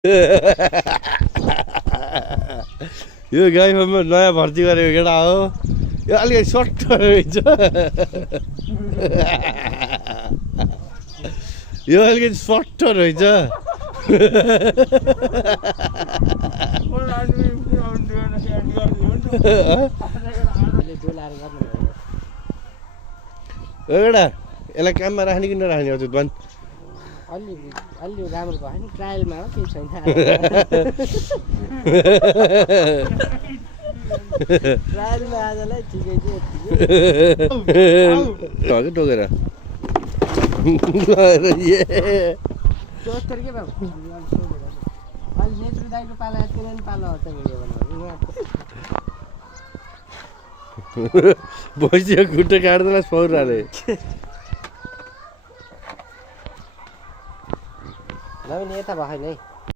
यो गाई फार्ममा नयाँ भर्ती गरेको केटा हो यो अलिकति सर्ट रहेछ यो अलिकति सर्ट रहेछ एउटा यसलाई काममा राख्ने कि नराख्ने हजुर भन् अलि राम्रो भयो नि ट्रायलमा हो केही छैन ट्रायलमा आजलाई ठिकै छ टोकेर जोस्टर के भयो अलि नेत्रु दाइको पाला कुनै पनि पाला हो त भिडियो बनाउनु भैँसीको खुट्टा काट्दैन पौराले नवीन यता भयो नि है